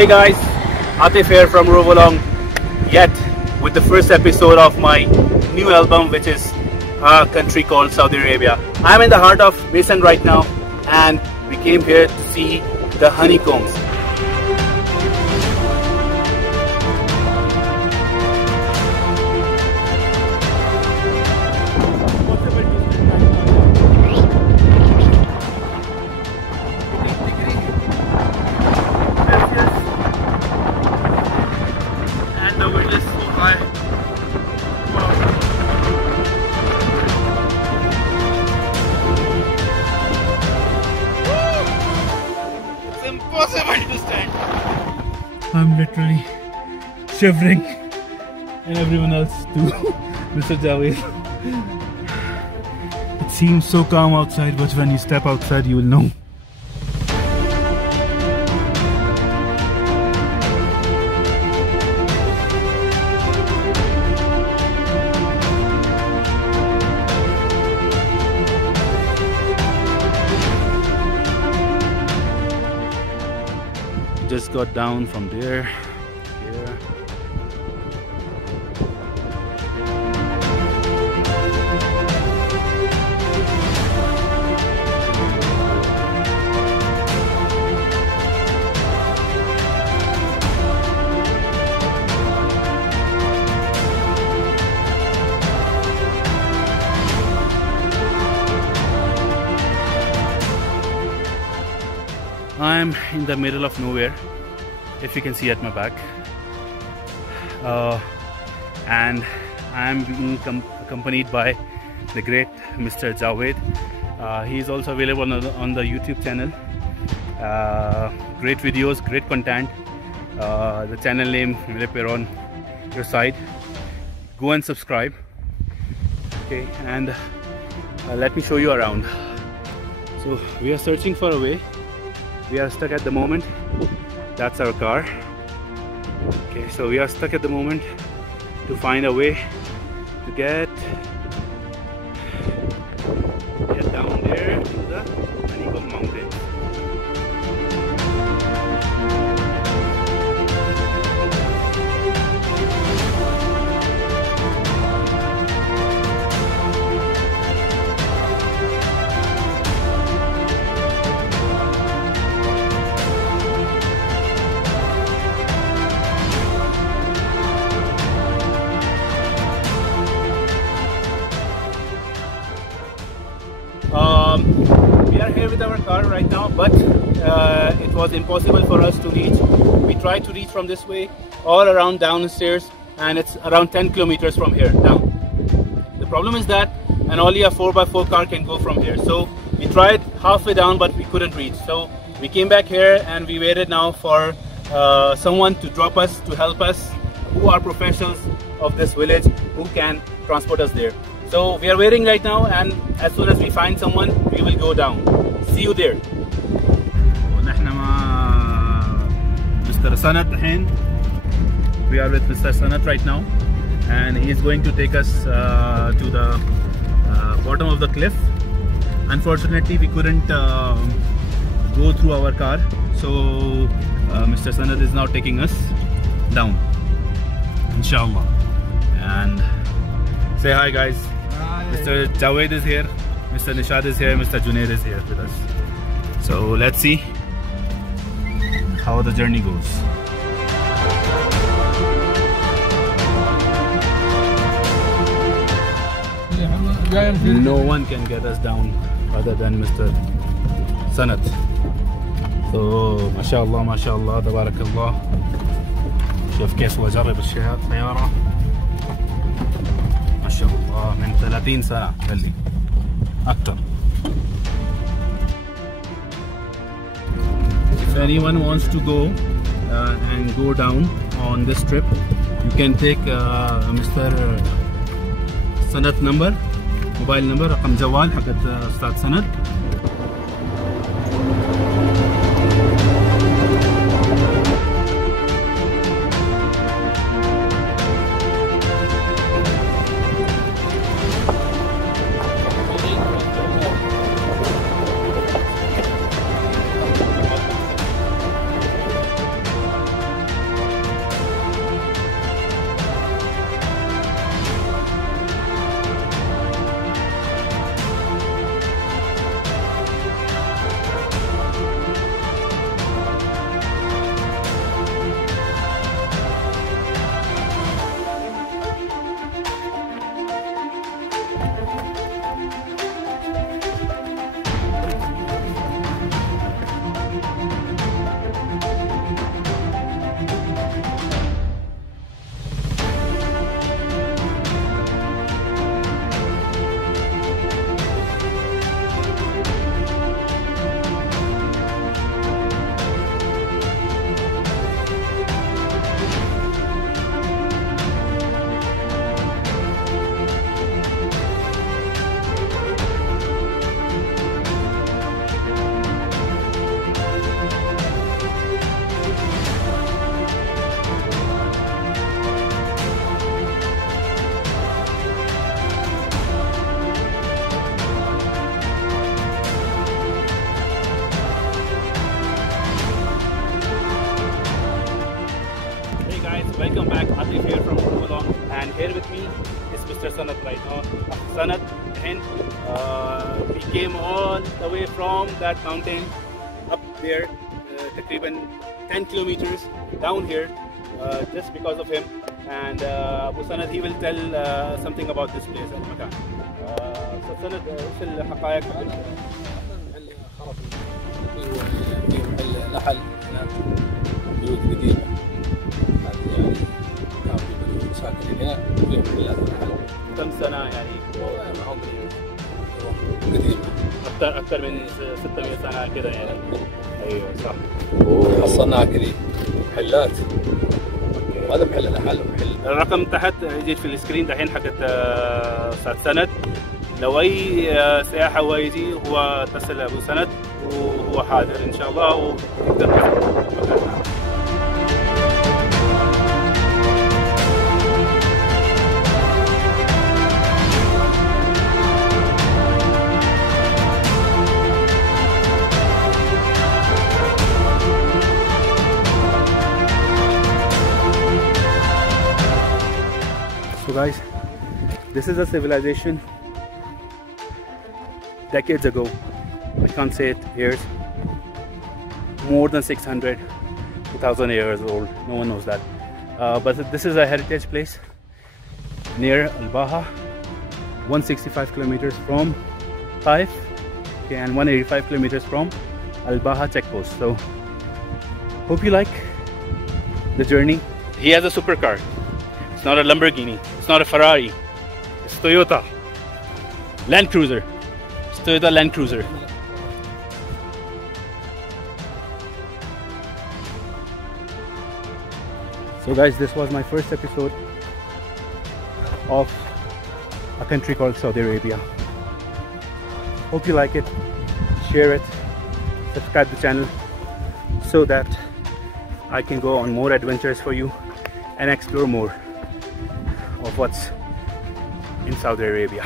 Hey guys, Atif here from Rovolong, yet with the first episode of my new album, which is a country called Saudi Arabia. I'm in the heart of Maysaan right now, and we came here to see the honeycombs. I'm literally shivering, and everyone else too. Mr. Javed. It seems so calm outside, but when you step outside you will know. Just got down from there. Here. I'm in the middle of nowhere, if you can see at my back, and I'm being accompanied by the great Mr. Javed. He is also available on the YouTube channel. Great videos, great content. The channel name will appear on your side. Go and subscribe. Okay, and let me show you around. So we are searching for a way. We are stuck at the moment. That's our car. Okay, so we are stuck at the moment to find a way to get down there to the honeycomb mountain. We are here with our car right now, but it was impossible for us to reach. We tried to reach from this way all around downstairs, and it's around 10 kilometers from here down. The problem is that only a 4x4 car can go from here. So we tried halfway down, but we couldn't reach. So we came back here and we waited now for someone to drop us, to help us, who are professionals of this village, who can transport us there. So we are waiting right now, and as soon as we find someone, we will go down. See you there. ونحن مع Mr. Sanat الحين. We are with Mr. Sanat right now, and he is going to take us to the bottom of the cliff. Unfortunately, we couldn't go through our car, so Mr. Sanat is now taking us down, inshallah. And say hi, guys. Hi. Mr. Javed is here, Mr. Nishad is here, Mr. Junaid is here with us. So let's see how the journey goes. No one can get us down other than Mr. Sanat. So mashallah, mashallah, tabarakallah. شوف كيف هو جرب السيارة. ما شاء الله من 30 سنة خلي أكتر. If anyone wants to go and go down on this trip, you can take Mr. Sanat number, mobile number, رقم جوال حق أستاذ سند. I live here from too long, and here with me is Mr. Sanad right now. Sanad, and we came all the way from that mountain up there, takriban 10 kilometers down here, just because of him. And Abu Sanad, he will tell something about this place, المكان. So Sanad, ايش الحقائق؟ محل خرافي، في محل نحل هناك، بيوت قديمة، يعني كان في بيوت ساكن هنا وفي محلات نحل. كم سنة يعني؟ عمري قديمة، أكثر من 600 سنة كذا يعني. أيوه صح. وحصلناها كذي محلات. هذا محل الأحل ومحل. الرقم تحت يجي في السكرين دحين حقت أستاذ سند. لو أي سياحة هو يجي هو اتصل أبو سند وهو حاضر إن شاء الله ويقدر. So guys, this is a civilization decades ago. I can't say it years. More than 600, 2,000 years old. No one knows that. But this is a heritage place near Al-Baha, 165 kilometers from Taif, okay, and 185 kilometers from Al-Baha checkpost. So hope you like the journey. He has a supercar. It's not a Lamborghini, it's not a Ferrari, it's Toyota Land Cruiser. It's Toyota Land Cruiser. So guys, this was my first episode of a country called Saudi Arabia. Hope you like it, share it, subscribe to the channel so that I can go on more adventures for you and explore more of what's in Saudi Arabia.